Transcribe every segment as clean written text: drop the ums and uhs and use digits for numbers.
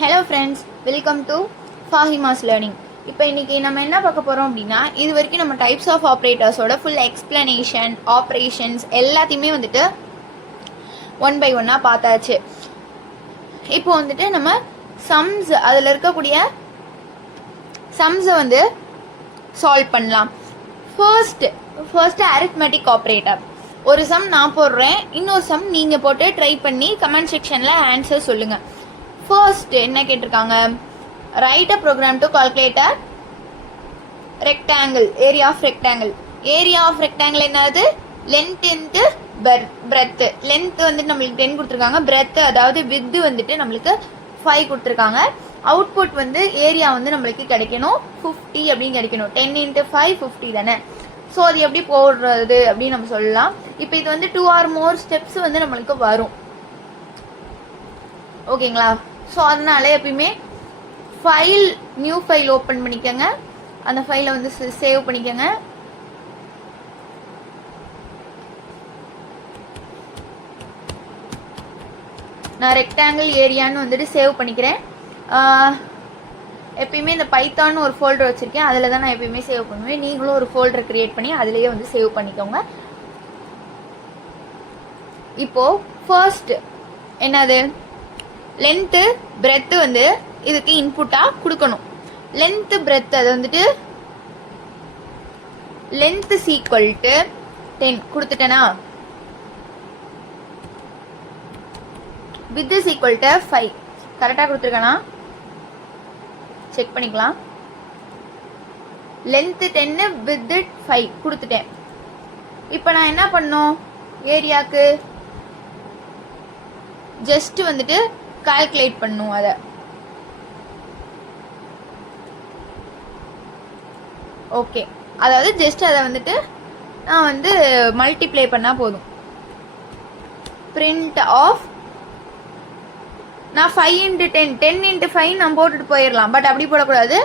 Hello friends, welcome to Fahima's learning. இப்போ இன்றைக்கி நம்ம என்ன பார்க்க போகிறோம் அப்படின்னா, இது வரைக்கும் நம்ம டைப்ஸ் ஆஃப் ஆப்ரேட்டர்ஸோட ஃபுல் எக்ஸ்ப்ளனேஷன், ஆப்ரேஷன்ஸ் எல்லாத்தையுமே வந்துட்டு ஒன் பை ஒன்னாக பார்த்தாச்சு. இப்போ வந்துட்டு நம்ம சம்ஸ், அதில் இருக்கக்கூடிய சம்ஸை வந்து சால்வ் பண்ணலாம். First arithmetic operator. ஒரு சம் நான் போடுறேன், இன்னொரு சம் நீங்கள் போட்டு ட்ரை பண்ணி கமெண்ட் செக்ஷனில் ஆன்சர் சொல்லுங்கள். ஃபர்ஸ்ட் என்ன கேட்டிருக்காங்க, write a program to calculate a rectangle, area of rectangle. Area of rectangle என்னது, லென்த் இன்ட்டு பிரெத். லென்த் வந்துட்டு நம்மளுக்கு 10 கொடுத்துருக்காங்க, பிரெத் அதாவது வித்து வந்துட்டு நம்மளுக்கு 5 கொடுத்துருக்காங்க. அவுட்புட் வந்து ஏரியா வந்து நம்மளுக்கு கிடைக்கணும் 50 அப்படின்னு கிடைக்கணும். 10 × 5 50 தானே. ஸோ அது எப்படி போடுறது அப்படின்னு நம்ம சொல்லலாம். இப்போ இது வந்து 2 or more ஸ்டெப்ஸ் வந்து நம்மளுக்கு வரும், ஓகேங்களா? ஸோ அதனால எப்பயுமே ஃபைல், நியூ ஃபைல் ஓப்பன் பண்ணிக்கோங்க, அந்த ஃபைலை வந்து சேவ் பண்ணிக்கோங்க. நான் ரெக்டாங்கிள் ஏரியான்னு வந்துட்டு சேவ் பண்ணிக்கிறேன். எப்பயுமே இந்த பைத்தான்னு ஒரு ஃபோல்டர் வச்சுருக்கேன், அதில் தான் நான் எப்பயுமே சேவ் பண்ணுவேன். நீங்களும் ஒரு ஃபோல்டர் க்ரியேட் பண்ணி அதிலேயே வந்து சேவ் பண்ணிக்கோங்க. இப்போது ஃபர்ஸ்ட் என்னது, லென்த்து பிரெத்து வந்து இதுக்கு இன்புட்டாக கொடுக்கணும். லென்த்து பிரெத் அது வந்துட்டு லென்த் ஈக்குவல் டு 10 கொடுத்துட்டேனா, வித் இஸ் ஈக்குவல் டு 5 கரெக்டாக கொடுத்துருக்கேனா செக் பண்ணிக்கலாம். லென்த்து 10, வித் 5 கொடுத்துட்டேன். இப்போ நான் என்ன பண்ணணும், ஏரியாவுக்கு ஜஸ்ட் வந்துட்டு கால்குலேட் பண்ணும். அதை ஓகே, அதாவது ஜஸ்ட் அதை வந்துட்டு நான் வந்து மல்டிப்ளை பண்ணால் போதும். பிரிண்ட் ஆஃப், நான் 5 × 10, 10 × 5 நான் போட்டுட்டு போயிடலாம். பட் அப்படி போடக்கூடாது.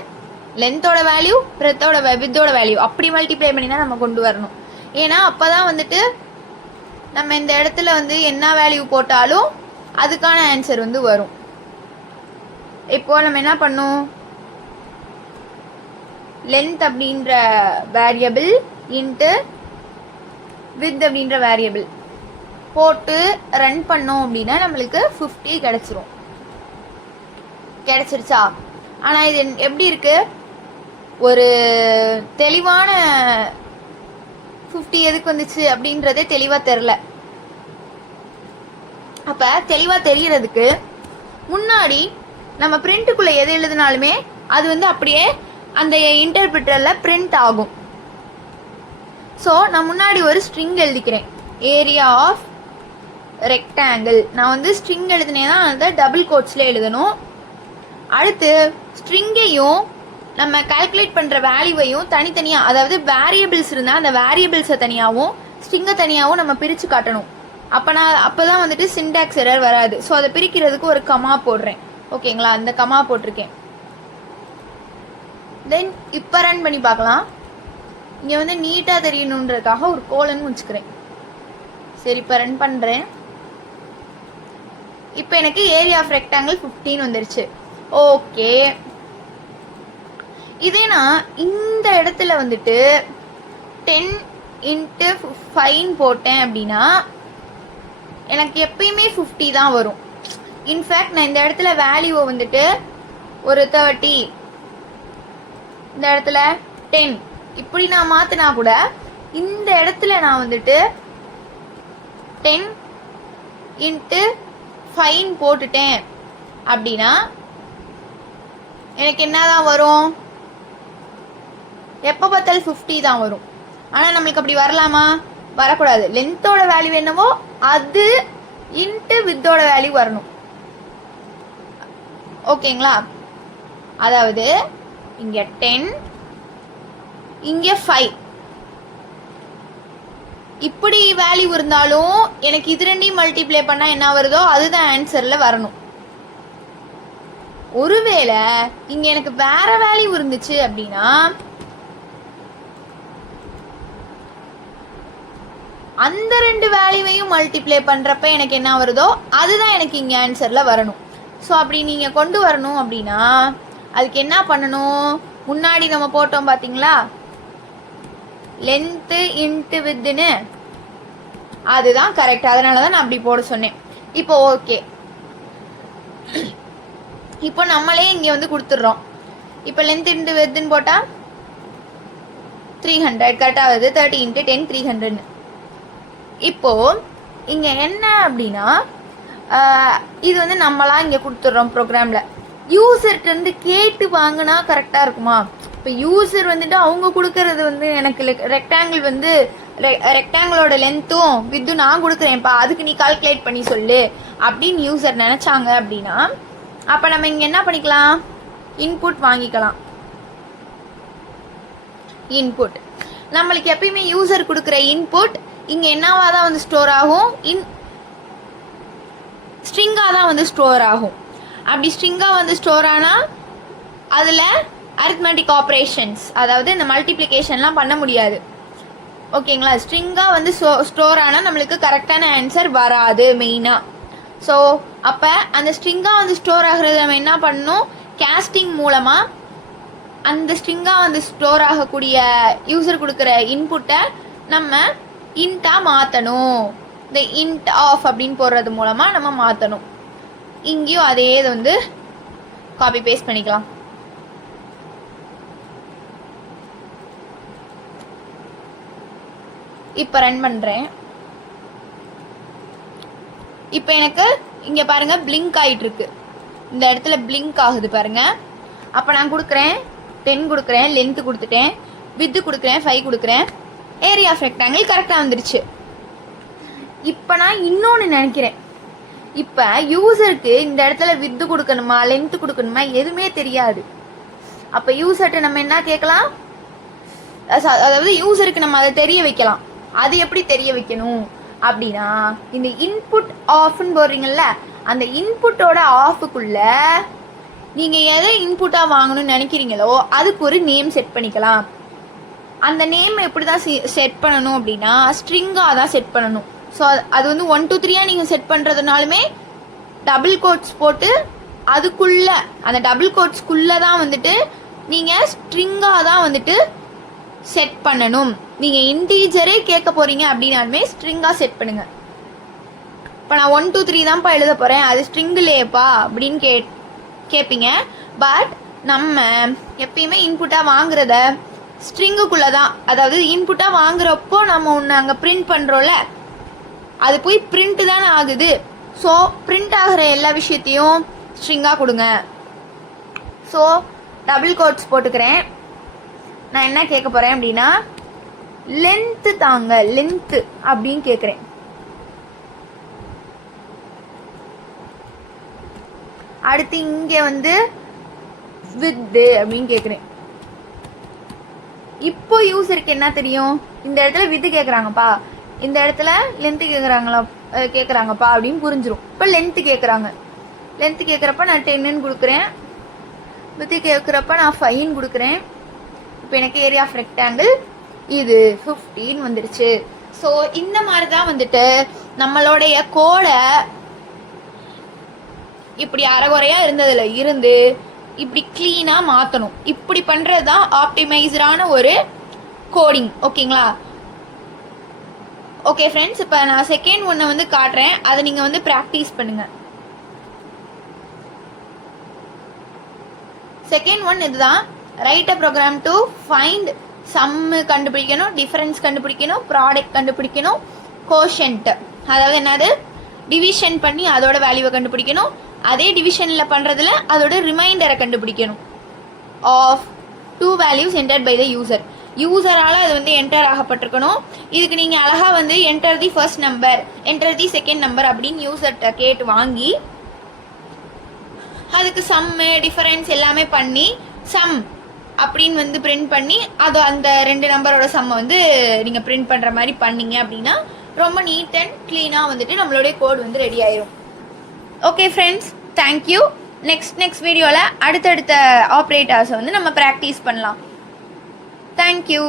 லென்த்தோட வேல்யூ, பிரெத்தோட வித்தோட வேல்யூ அப்படி மல்டிப்ளை பண்ணி தான் நம்ம கொண்டு வரணும். ஏன்னா அப்போ தான் வந்துட்டு நம்ம இந்த இடத்துல வந்து என்ன வேல்யூ போட்டாலும் அதுக்கான ஆன்சர் வந்து வரும். இப்போ நம்ம என்ன பண்ணும், லென்த் அப்படின்ற வேரியபிள் இன்ட்டு வித் அப்படின்ற வேரியபிள் போட்டு ரன் பண்ணோம் அப்படின்னா நம்மளுக்கு 50 கிடைச்சிரும். கிடைச்சிருச்சா? ஆனால் இது எப்படி இருக்கு, ஒரு தெளிவான 50 எதுக்கு வந்துச்சு அப்படின்றதே தெளிவாக தெரில. அப்போ தெளிவாக தெரியறதுக்கு முன்னாடி நம்ம பிரிண்ட்டுக்குள்ளே எது எழுதினாலுமே அது வந்து அப்படியே அந்த இன்டர்பிரிட்டரில் பிரிண்ட் ஆகும். ஸோ நான் முன்னாடி ஒரு ஸ்ட்ரிங் எழுதிக்கிறேன், ஏரியா ஆஃப் ரெக்டாங்கிள். நான் வந்து ஸ்ட்ரிங் எழுதினேன்னா அந்த டபுள் கோட்ஸில் எழுதணும். அடுத்து ஸ்ட்ரிங்கையும் நம்ம கால்குலேட் பண்ணுற வேல்யூவையும் தனித்தனியாக, அதாவது வேரியபிள்ஸ் இருந்தால் அந்த வேரியபிள்ஸை தனியாகவும் ஸ்ட்ரிங்கை தனியாகவும் நம்ம பிரித்து காட்டணும். அப்போ தான் வந்துட்டு சின்டாக்ஸ் எரர் வராது. ஸோ அதை பிரிக்கிறதுக்கு ஒரு கமா போடுறேன், ஓகேங்களா? அந்த கமா போட்டிருக்கேன். தென் இப்போ ரன் பண்ணி பார்க்கலாம். இங்கே வந்து நீட்டாக தெரியணுன்றதுக்காக ஒரு கோலன் வச்சுக்கிறேன். சரி, இப்போ ரன் பண்ணுறேன். இப்போ எனக்கு ஏரியா ஆஃப் ரெக்டாங்கிள் 15 வந்துருச்சு. ஓகே, இதே நான் இந்த இடத்துல வந்துட்டு 10 × 5 போட்டேன் அப்படின்னா எனக்கு எப்பயுமே 50 தான் வரும். இன்ஃபேக்ட் நான் இந்த இடத்துல வேல்யூவை வந்துட்டு ஒரு 30, இந்த இடத்துல 10 இப்படி நான் மாற்றினா கூட இந்த இடத்துல நான் வந்துட்டு 10 × 5 போட்டுட்டேன் அப்படின்னா எனக்கு என்னதான் வரும், எப்போ பார்த்தாலும் 50 தான் வரும். ஆனால் நம்மளுக்கு அப்படி வரலாமா? வரக்கூடாது. லென்த்தோட வேல்யூ என்னவோ அது இன்ட்டு வித்தோட வேல்யூ வரணும், ஓகேங்களா? அதாவது இங்கே 10, இங்கே 5 இப்படி வேல்யூ இருந்தாலும் எனக்கு இது ரெண்டையும் மல்டிப்ளை பண்ணால் என்ன வருதோ அதுதான் ஆன்சரில் வரணும். ஒருவேளை இங்கே எனக்கு வேற வேல்யூ இருந்துச்சு அப்படின்னா அந்த ரெண்டு வேல்யூவையும் மல்டிப்ளை பண்ணுறப்ப எனக்கு என்ன வருதோ அதுதான் எனக்கு இங்கே ஆன்சரில் வரணும். ஸோ அப்படி நீங்கள் கொண்டு வரணும் அப்படின்னா அதுக்கு என்ன பண்ணணும், முன்னாடி நம்ம போட்டோம் பார்த்தீங்களா லென்த்து இன்ட்டு வித்துன்னு, அதுதான் கரெக்ட். அதனால தான் நான் அப்படி போட சொன்னேன். இப்போ ஓகே, இப்போ நம்மளே இங்கே வந்து கொடுத்துட்றோம். இப்போ லென்த் இன்ட்டு வித்துன்னு போட்டால் 300 கரெக்டாக வருது. 30 × 10 300. இப்போது இங்கே என்ன அப்படின்னா இது வந்து நம்மளாம் இங்கே கொடுத்துட்றோம் ப்ரோக்ராமில். யூசர்கிட்ட கேட்டு வாங்கினா கரெக்டாக இருக்குமா? இப்போ யூசர் வந்துட்டு அவங்க கொடுக்கறது வந்து எனக்கு ரெக்டாங்கிள் வந்து ரெக்டாங்கிளோட லென்த்தும் வித்தும் நான் கொடுக்குறேன்ப்பா, அதுக்கு நீ கால்குலேட் பண்ணி சொல்லு அப்படின்னு யூசர் நினச்சாங்க அப்படின்னா அப்போ நம்ம இங்கே என்ன பண்ணிக்கலாம், இன்புட் வாங்கிக்கலாம். இன்புட் நம்மளுக்கு எப்பயுமே யூசர் கொடுக்குற இன்புட் இங்கே என்னவா தான் வந்து ஸ்டோர் ஆகும், ஸ்ட்ரிங்காக தான் வந்து ஸ்டோர் ஆகும். அப்படி ஸ்ட்ரிங்காக வந்து ஸ்டோர் ஆனால் அதில் அரித்மெட்டிக் ஆப்ரேஷன்ஸ், அதாவது இந்த மல்டிப்ளிகேஷன்லாம் பண்ண முடியாது. ஓகேங்களா? ஸ்ட்ரிங்காக வந்து ஸ்டோர் ஆனால் நம்மளுக்கு கரெக்டான ஆன்சர் வராது மெயினாக. ஸோ அப்போ அந்த ஸ்ட்ரிங்காக வந்து ஸ்டோர் ஆகிறது நம்ம என்ன பண்ணணும், கேஸ்டிங் மூலமாக அந்த ஸ்ட்ரிங்காக வந்து ஸ்டோர் ஆகக்கூடிய யூசர் கொடுக்குற இன்புட்டை நம்ம இன்ட்டாக மாற்றணும். இந்த இன்ட் ஆஃப் அப்படின்னு போடுறது மூலமாக நம்ம மாற்றணும். இங்கேயும் அதே இது வந்து காப்பி பேஸ்ட் பண்ணிக்கலாம். இப்போ ரன் பண்ணுறேன். இப்போ எனக்கு இங்கே பாருங்கள் பிளிங்க் ஆகிட்டு இருக்கு, இந்த இடத்துல பிளிங்க் ஆகுது பாருங்கள். அப்போ நான் கொடுக்குறேன் 10 கொடுக்குறேன், லென்த்து கொடுத்துட்டேன், வித்து கொடுக்குறேன் 5 கொடுக்குறேன், ஏரியா ஆஃப் ரெக்டாங்கிள் கரெக்டாக வந்துடுச்சு. இப்போ நான் இன்னொன்று நினைக்கிறேன், இப்போ யூசருக்கு இந்த இடத்துல வித்து கொடுக்கணுமா லென்த்து கொடுக்கணுமா எதுவுமே தெரியாது. அப்போ யூசர்கிட்ட நம்ம என்ன கேட்கலாம், அதாவது யூசருக்கு நம்ம அதை தெரிய வைக்கலாம். அது எப்படி தெரிய வைக்கணும் அப்படின்னா, இந்த இன்புட் ஆஃப்னு போடுறீங்கல்ல, அந்த இன்புட்டோட ஆஃபுக்குள்ள நீங்கள் எதை இன்புட்டாக வாங்கணும்னு நினைக்கிறீங்களோ அதுக்கு ஒரு நேம் செட் பண்ணிக்கலாம். அந்த நேம் எப்படி தான் செட் பண்ணணும் அப்படின்னா ஸ்ட்ரிங்காக தான் செட் பண்ணணும். ஸோ அது வந்து 1 2 3 நீங்கள் செட் பண்ணுறதுனாலுமே டபுள் கோட்ஸ் போட்டு அதுக்குள்ளே அந்த டபுள் கோட்ஸ்க்குள்ளே தான் வந்துட்டு நீங்கள் ஸ்ட்ரிங்காக தான் வந்துட்டு செட் பண்ணணும். நீங்கள் இன்டீஜரே கேட்க போகிறீங்க அப்படின்னாலுமே ஸ்ட்ரிங்காக செட் பண்ணுங்கள். இப்போ நான் 1 2 3 தான்ப்பா எழுத போகிறேன், அது ஸ்ட்ரிங்கிலேப்பா அப்படின்னு கேட்பீங்க. பட் நம்ம எப்பயுமே இன்புட்டாக வாங்குறத ஸ்ட்ரிங்குக்குள்ளே தான், அதாவது இன்புட்டாக வாங்குறப்போ நம்ம ஒன்று அங்கே பிரிண்ட் பண்ணுறோம்ல, அது போய் பிரிண்ட் தானே ஆகுது. ஸோ பிரிண்ட் ஆகிற எல்லா விஷயத்தையும் ஸ்ட்ரிங்காக கொடுங்க. ஸோ டபுள் கோட்ஸ் போட்டுக்கிறேன். நான் என்ன கேட்க போகிறேன் அப்படின்னா லென்த்து தாங்க, லென்த்து அப்படின்னு கேட்குறேன். அடுத்து இங்கே வந்து வித்து அப்படின்னு கேட்குறேன். இப்போ யூசருக்கு என்ன தெரியும், இந்த இடத்துல வித்து கேட்குறாங்கப்பா, இந்த இடத்துல லென்த்து கேட்குறாங்கப்பா அப்படின்னு புரிஞ்சிடும். இப்போ லென்த்து கேட்குறாங்க, லென்த்து கேட்குறப்ப நான் 10ன்னு கொடுக்குறேன், வித்து கேட்குறப்ப நான் 5ன்னு கொடுக்குறேன். இப்போ எனக்கு ஏரியா ஆஃப் ரெக்டாங்கிள் இது 15 வந்துடுச்சு. ஸோ இந்த மாதிரி தான் வந்துட்டு நம்மளுடைய கோடை இப்படி அரைகுறையாக இருந்ததில் இருந்து இப்படி க்ளீனாக மாற்றணும். இப்படி பண்ணுறது தான் ஆப்டிமைஸ்டான ஒரு கோடிங். ஓகேங்களா? ஓகே ஃப்ரெண்ட்ஸ், இப்போ நான் செகண்ட் ஒன்றை வந்து காட்டுறேன், அதை நீங்கள் வந்து ப்ராக்டிஸ் பண்ணுங்கள். செகண்ட் ஒன் இதுதான். Write a program to find sum கண்டுபிடிக்கணும், டிஃபரன்ஸ் கண்டுபிடிக்கணும், ப்ராடக்ட் கண்டுபிடிக்கணும், கோஷன்ட் அதாவது என்னது டிவிஷன் பண்ணி அதோட வேல்யூவை கண்டுபிடிக்கணும். அதே டிவிஷனில் பண்ணுறதுல அதோட ரிமைண்டரை கண்டுபிடிக்கணும் of 2 values entered by the user. யூசரால் அது வந்து என்டர் ஆகப்பட்டிருக்கணும். இதுக்கு நீங்கள் அழகாக வந்து enter the first number, enter the second number அப்படின்னு யூசர்கிட்ட கேட்டு வாங்கி அதுக்கு சம்மு டிஃபரன்ஸ் எல்லாமே பண்ணி சம் அப்படின்னு வந்து பிரிண்ட் பண்ணி அது அந்த 2 நம்பரோட சம்மை வந்து நீங்கள் பிரிண்ட் பண்ணுற மாதிரி பண்ணீங்க அப்படின்னா ரொம்ப நீட் அண்ட் க்ளீனாக வந்துட்டு நம்மளுடைய கோட் வந்து ரெடி ஆயிரும். Okay friends, thank you. நெக்ஸ்ட் வீடியோவில் அடுத்தடுத்த ஆப்ரேட்டர்ஸை வந்து நம்ம ப்ராக்டிஸ் பண்ணலாம். தேங்க்யூ.